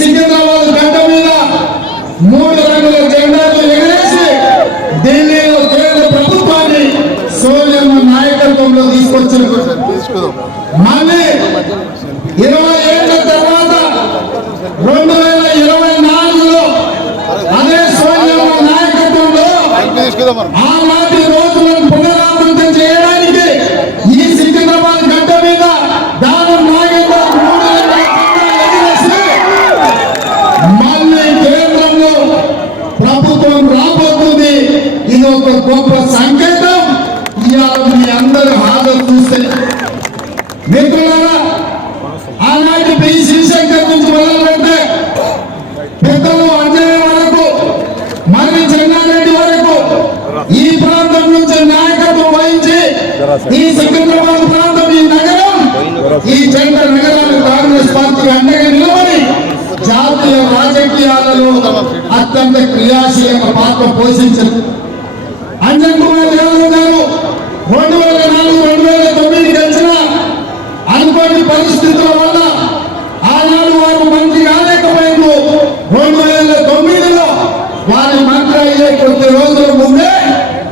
సికింద్రాబాద్ గడ్డ మీద 3 రంగుల జెండాలు ఎగరేసి ఢిల్లీలో కేంద్ర ప్రభుత్వాన్ని సోనియమ్మ నాయకత్వంలో తీసుకొచ్చిన మళ్ళీ 20 ఏళ్ల తర్వాత 2024లో అదే సోనియమ్మ నాయకత్వంలో ఆనాటి రోజులను పునరావృతం చేయడానికి ఈ సికింద్రాబాద్ గడ్డ మీద దానం నాగేందర్ 3 రంగుల ఎగరేసి మళ్ళీ కేంద్రంలో ప్రభుత్వం రాబోతుంది. ఇది ఒక గొప్ప సంకేతం. ఇవాళ మీ అందరూ హాజరు చూస్తే మిత్రులారా, ఆనాటి పి శ్రీశంకర్ నుంచి మొదలు పెడితే పెద్దలు అంజయ్య వరకు మరి చెన్నారెడ్డి వరకు ఈ ప్రాంతం నుంచి నాయకత్వం వహించి ఈ సికింద్రాబాద్ ప్రాంతం, ఈ నగరం, ఈ జెండా నగరాన్ని కాంగ్రెస్ పార్టీ అండగా నిలబడి జాతీయ రాజకీయాలలో అత్యంత క్రియాశీలక పాత్ర పోషించారు. అంజన్ కుమార్ యాదవ్ గారు 2004-2009 గెలిచిన అనుకోని పరిస్థితుల వల్ల ఆనాడు వారు మంత్రి కాలేకపోయింది. 2009లో వారి మంత్రి అయ్యే కొద్ది రోజుల ముందే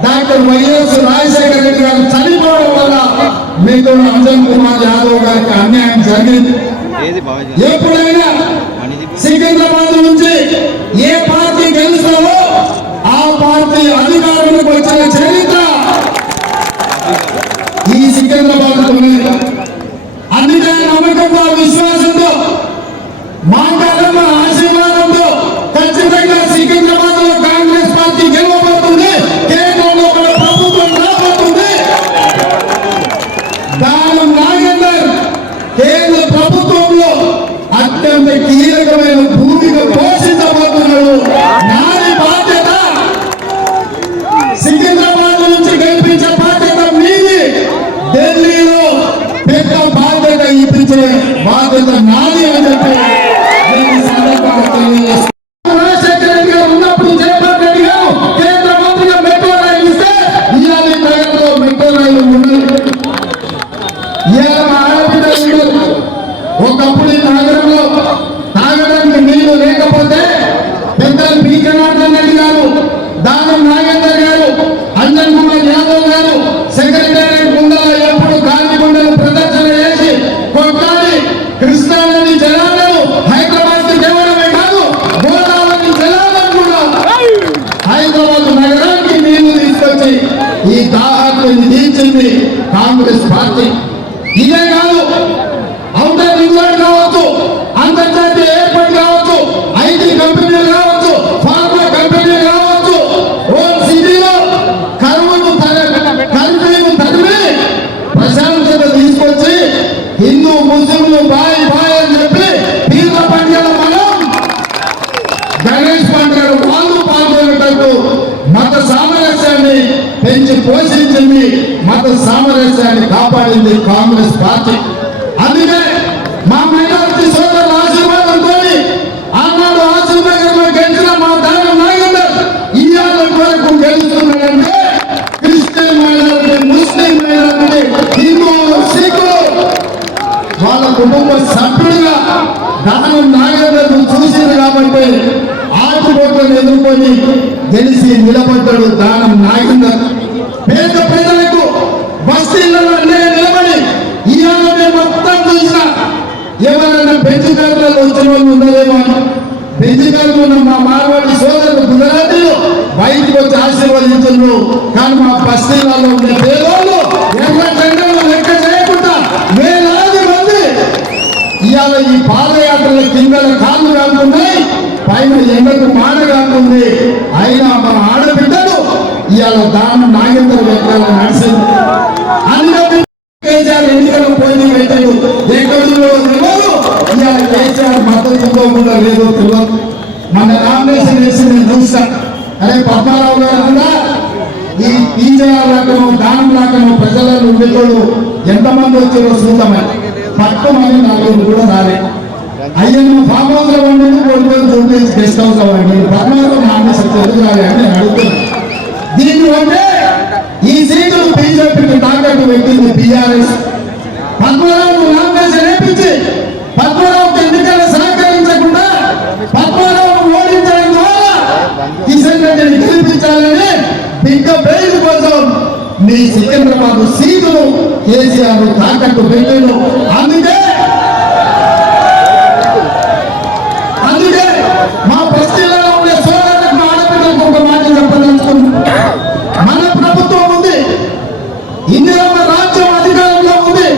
డాక్టర్ వైఎస్ రాజశేఖర రెడ్డి గారు చనిపోవడం వల్ల మీకు అంజన్ కుమార్ యాదవ్ గారికి అన్యాయం జరిగింది. ఎప్పుడైనా సికింద్రాబాద్ నుంచి ఏ పార్టీ గెలుస్తావో ఆ పార్టీ అధికారంలోకి వచ్చిన చరిత్ర ఈ సికింద్రాబాద్. అందుకే నమ్మకంతో, విశ్వాసంతో, మాట్లాడమ్మ ఆశీర్వాదంతో ఖచ్చితంగా సికింద్రాబాద్ లో కాంగ్రెస్ పార్టీ గెలవబోతుంది. కేంద్రంలో మన ప్రభుత్వం రాబోతుంది. దానం నాగేందర్ కేంద్ర ప్రభుత్వంలో అత్యంత కీలకమైన భూమిక పోషించబోతున్నాడు. నాది బాధ్యత, సికింద్రాబాద్ నుంచి గెలిపించే బాధ్యత మీది. ఢిల్లీలో పెద్ద బాధ్యత ఇప్పించే బాధ్యత నాది అని చెప్పి రాజశేఖర రెడ్డి గారు ఉన్నప్పుడు జగన్మోహన్ రెడ్డి గారు కేంద్ర మంత్రిగా మెట్రో రైలు ఇస్తే ఇవాళ నగరంలో మెట్రో రైలు ఉన్నది. ఇవాళ ఆడపిల్లలు ఒకప్పుడు ఈ నగరంలో తాగడానికి నీళ్లు లేకపోతే పెద్దలు పి జనార్దన్ రెడ్డి గారు, దానం నాగేందర్ గారు, అంజన్ కుమార్ యాదవ్ గారు సెక్రటేరియట్ ముందర ఎప్పుడు గాంధీ గుండెలు ప్రదర్శన చేసి కొట్టాలి. కృష్ణానది జలాలను హైదరాబాద్ కి తేవడమే కాదు, గోదావరి జలాలను కూడా హైదరాబాద్ నగరానికి నీళ్లు తీసుకొచ్చి ఈ దాహాన్ని తీర్చింది కాంగ్రెస్ పార్టీ. ఇదే కాదు, అవుటర్ ఇంగ్లాండ్ కావచ్చు, అంతర్జాతీయ ఎయిర్పోర్ట్ కావచ్చు, ఐటీ కంపెనీలు కావచ్చు, ఫార్మా కంపెనీలు కావచ్చు, ఓల్డ్ సిటీలో కరువును తరిమి ప్రశాంతత తీసుకొచ్చి హిందూ ముస్లింలు బాయ్ బాయ్ అని చెప్పి పీర్ల పండుగ మనం గణేష్ పండుగ వాళ్ళు పాల్గొనేటట్టు మత సామరస్యాన్ని పెంచి పోషించింది. మత సామరస్యాన్ని కాపాడింది కాంగ్రెస్ పార్టీ. అందుకే మా మైనారిటీ సోదరుల ఆశీర్వాదంతో ఆనాడు ఆశీర్వాదంలో గెలిచిన మా దానం నాగేందర్ ఇవాళ వరకు గెలుస్తున్నాడంటే క్రిస్టియన్ మైనారిటీ, ముస్లిం మైనారిటీ, హిందువులు, సిక్కులు వాళ్ళ కుటుంబ సభ్యుడిగా దానం నాగేందర్ చూసింది కాబట్టి ఆటుపోట్లను ఎదుర్కొని గెలిచి నిలబడ్డాడు దానం నాగేందర్. పేద ప్రజలకు బస్తీలలో నిలబడి ఇవాళ మేము మొత్తం చూసిన ఎవరైనా బెంచుకారులలో వచ్చిన వాళ్ళు ఉండలేమో అని బెంచుకారులు ఉన్న మా మార్వాడి సోదరులు గుజరాతీలు బయటకు వచ్చి ఆశీర్వదించారు. కానీ మా బస్తీలలో ఉండే పేదోళ్ళు ఎర్ర జెండాలు లెక్క చేయకుండా వేలాది మంది ఇవాళ ఈ పాదయాత్రల కింద కాళ్ళు కాకుండా పైన ఎండకు మాడ కాకుండా అయినా మన ఆడబిడ్డలు ఇవాళ దానం నాగేందర్ వెనకాల నడిచింది. అందుకే కేసీఆర్ ఎన్నికలకు పోయి పెట్టాడు. ఎక్కడిలో తెలియదు, ఇవాళ కేసీఆర్ మద్దతు ఇవ్వకుండా లేదో తెలియదు. మన నామినేషన్ వేసి నేను చూస్తా, అరే పద్మారావు గారు కూడా ఈ టీజేఆర్ లాకను దానం లాకను ప్రజలను ఉండేటోడు ఎంతమంది వచ్చారో చూద్దామని పట్టుమని 4 కూడా రాలే. అయ్యను ఫామ్ హౌస్ లో ఉండి కోరుకొని చూపించి గెస్ట్ హౌస్ అవ్వండి పద్మారావు నామినేషన్ తెలుగు రాలి అని నేను అడుగుతున్నాను. దీన్ని అంటే ఈ సీటులు బీజేపీకి తాకట్టు పెట్టింది బీఆర్ఎస్. పద్మరావు నామినేషన్ వేయించి పద్మరావుకి ఎన్నికలు సహకరించకుండా మీ సికింద్రాబాద్ సీటును కేసీఆర్ తాకట్టు పెట్టాడు. అందుకే మా బస్తీలలో ఉండే సోదరులకు ఆడపిల్లలకు ఒక మాట చెప్పదలుచుకున్నాం. మన ప్రభుత్వం ఉంది, ఇందిరమ్మ రాజ్యం అధికారంలో ఉంది,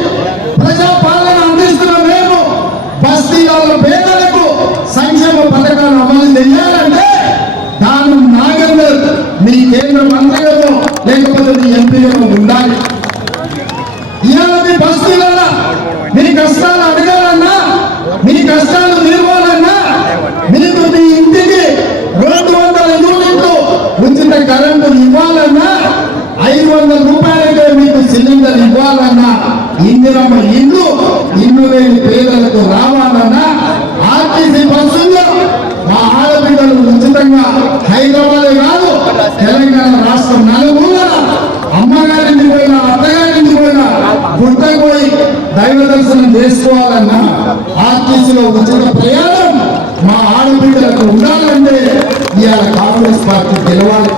ప్రజా పాలన అందిస్తున్న మేము బస్తీలలో పేదలకు సంక్షేమ పథకాలు అమలు చేయాలంటే దానం నాగేందర్ మీ కేంద్ర మంత్రిగా లేకపోతే మీ ఎంపీగా ఉండాలి. ఇవాళ మీ బస్తీలలో మీ కష్టాలు అడగాలన్నా, మీ కష్టాలు తీర్వాలన్నా, మీకు మీ ఇంటికి 200 యూనిట్లు ఉచిత కరెంటు ఇవ్వాలన్నా, 500 రూపాయలకే మీకు సిలిండర్ ఇవ్వాలన్నా, ఇందిరమ్మ ఇల్లు లేని పేదలకు రావాలన్నా, ఆర్టీసీ బస్సుల్లో మా ఆడబిడ్డలు ఉచితంగా హైదరాబాద్ కాదు తెలంగాణ రాష్ట్రం నలుమూలన అమ్మగారింటికి పోయినా అత్తగారింటికి పోయినా గుట్టకు పోయి దైవ దర్శనం చేసుకోవాలన్నా, ఆర్టీసీలో ఉచిత ప్రయాణం మా ఆడబిడ్డలకు ఉండాలంటే ఇవాళ కాంగ్రెస్ పార్టీ గెలవాలి.